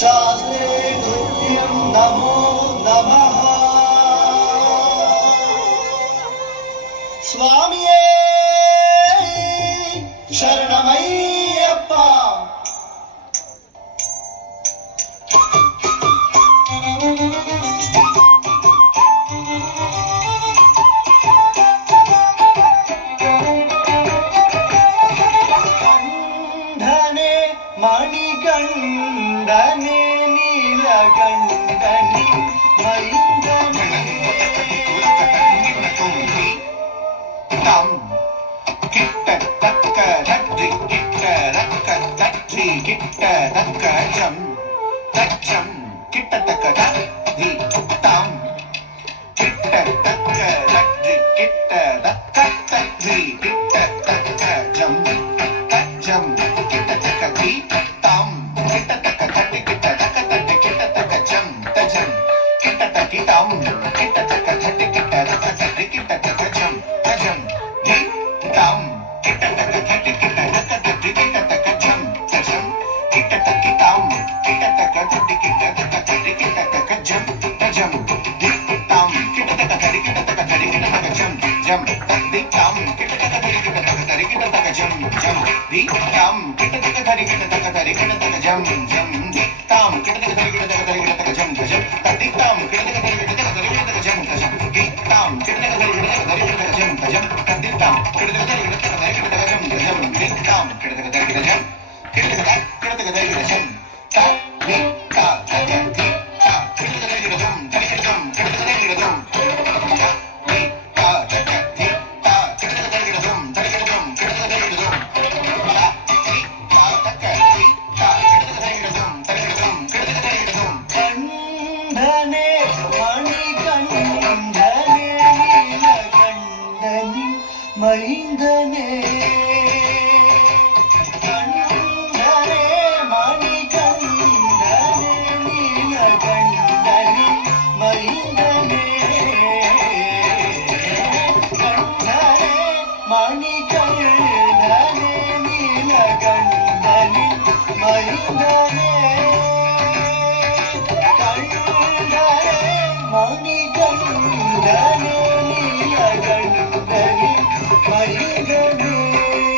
शास्त्रे तुभ्यं नमो नमः स्वामिये शरणमय्यप्पा மணிகண்டனே நீலகண்டனே மைந்தனே தம் கிட்ட தக்க தற்றி கிட்ட தக்க தற்றி கிட்ட தக்க ஜம் தச்சம் கிட்ட தக்க தத்தி தம் கிட்ட தக்க தற்றி கிட்ட தக்க தற்றி கிட்ட தக்க ஜம் தச்சம் கிட்ட தக்க தி தம் கிட்ட தக்க தட்டி கிட்ட தக்க தட்டி கிட்ட தக்க ஜம் தஜம் கிட்ட தக்கி தம் கிட்ட தக்க தட்டி கிட்ட தக்க தட்டி கிட்ட தக்க ஜம் தஜம் தி தம் கிட்ட தக்க தட்டி கிட்ட தக்க தட்டி கிட்ட தக்க ஜம் தஜம் கிட்ட தக்கி தம் கிட்ட தக்க தட்டி கிட்ட தக்க தட்டி கிட்ட தக்க ஜம் தஜம் தி தம் கிட்ட தக்க தட்டி கிட்ட தக்க தட்டி கிட்ட தக்க ஜம் ஜம் தி தம் கிட்ட தக்க தட்டி கிட்ட தக்க தட்டி கிட்ட தக்க ஜம் ஜம் தி தம் கிட்ட தக்க தட்டி கிட்ட தக்க தட்டி கிட்ட தக்க ஜம் ஜம் தி தம் கிட்ட தக்க தட்டி கிட்ட தக்க தட்டி கிட்ட தக்க ஜம் ஜம் தி தம் கிட்ட தக்க தட்டி கிட்ட தக்க தட்டி கிட்ட தக்க ஜம் ஜம் தி தம் கிட்ட தக்க தட்டி கிட்ட தக்க தட்டி கிட்ட தக்க ஜம் ஜம் தி தம் கிட்ட தக்க தட்டி கிட்ட தக்க தட்டி கிட்ட தக்க ஜம் ஜம் தி தம் கிட்ட தக்க தட்டி கிட்ட ஜம் கிட்ட தக்க தட்டி கிட்ட ஜம் த தி த த தி த கிட்ட தக்க தட்டி கிட்ட ஜம் தட்டி கிட்ட ஜம் கிட்ட தக்க தட்டி கிட்ட ஜம் தி த த தி த கிட்ட தக்க தட்டி கிட்ட ஜம் தட்டி கிட்ட ஜம் கிட்ட தக்க தட்டி கிட்ட ஜம் கண்டனே மணிகண்டனே நீலகண்டனே மைந்தனே கண்டனே மணிகண்டனே நீலகண்டனே மைந்தனே கண்டனே மணிகண்டனே நீலகண்டனே மைந்தனே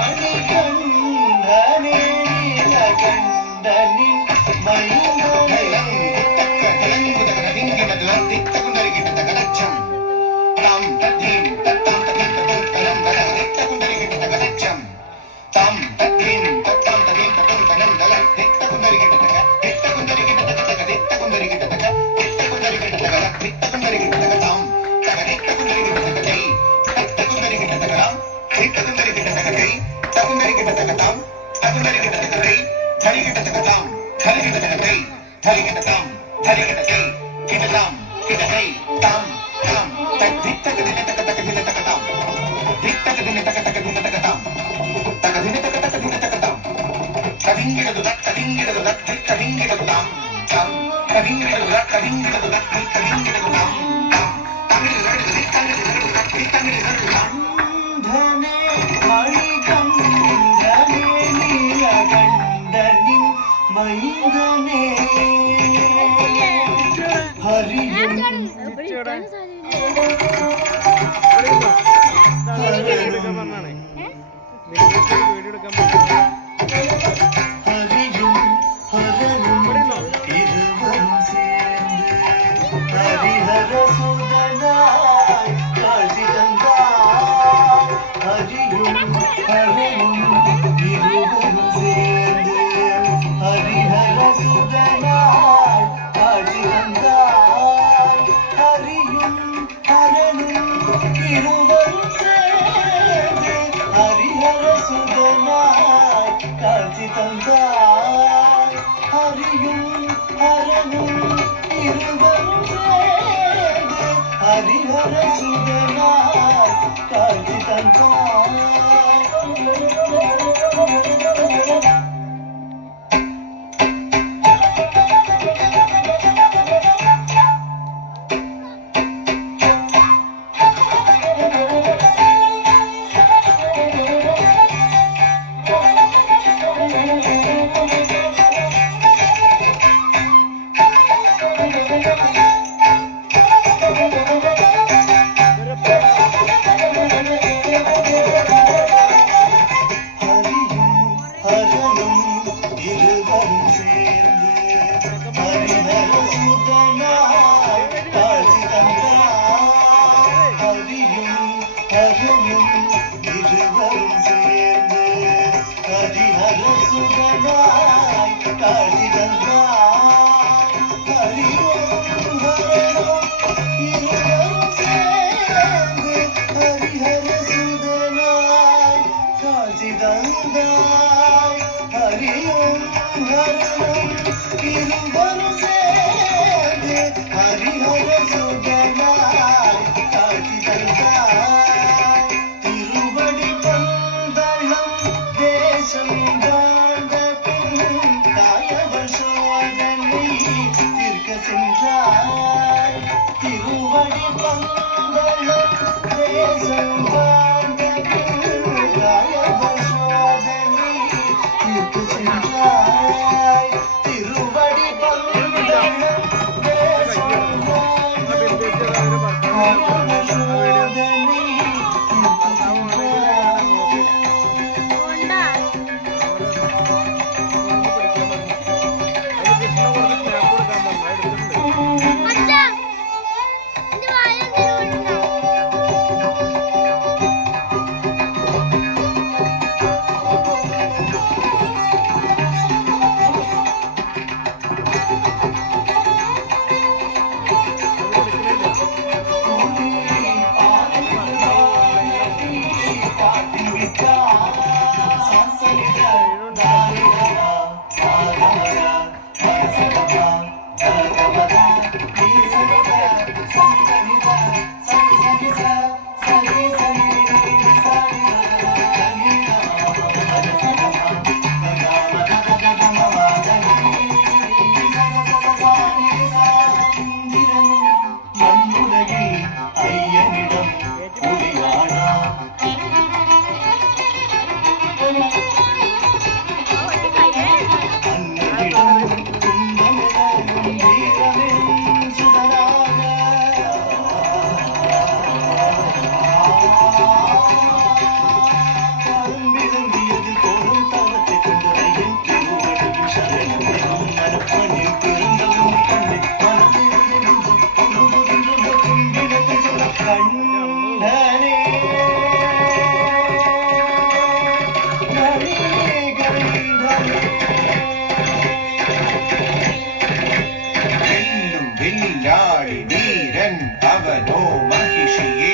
மணிகண்டனே நீலகண்டனே மைந்தனே கண்டனே மணிகண்டனே நீலகண்டனே மைந்தனே கண்டனே மணிகண்டனே நீலகண்டனே மைந்தனே மைந்தனே ஹரியும் ஹரனும் இருவரும் சேர்ந்து ஹரிஹர சுதனாய் காட்சி தந்தார் ஹரியும் ஹரனும் இருவரும் சேர்ந்து ஹரிஹர சுதனாய் காட்சி தந்தார் ஹரியும் ஹரனும் இருவரும் சேர்ந்து ஹரிஹர சுதனாய் காட்சி தந்தார் ஹரியும் ஹரனும் இருவரும் சேர்ந்து ஹரிஹர சுதனாய் காட்சி தந்தாய் வில்லாடி வீரன் அவனோ மகிழ்ச்சியே